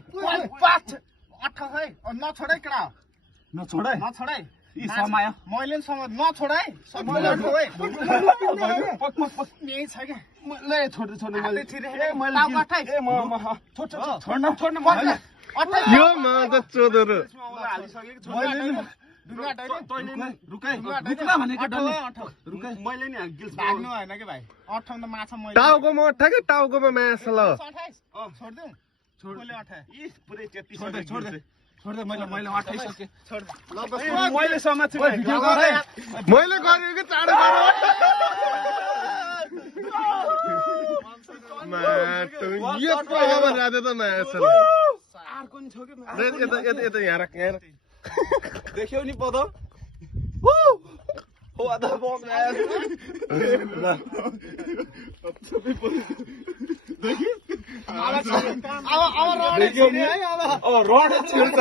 के पाँच अठा है नछोडै केटा नछोडै नछोडै यी समय मैले समय नछोडै सबैले है यही छ के ले छोड्दै छोड्दै मैले मैले अठाइस ए म छोड्न अठाइस यो म त चोदरो रुका भनेको डल्लै रुकाइ मैले नि गिल्स भाग्नु होइन कि भाइ 8 मा त माछा मैले टाउकोमा अठा कि टाउकोमा मास ल 28 छोड्दिउ छोड्ले 28 इस पुरै 33 छोड्दे मैले 28 सके छोड ल बस मैले समात्छु मैले गरेको कि चाँडो माटो यो पगमा राधे त मास अर्को नि छ के यता यहाँ राख यहाँ राख देख्यौ नि पद हो अदा बम अब रड रड छिर्छ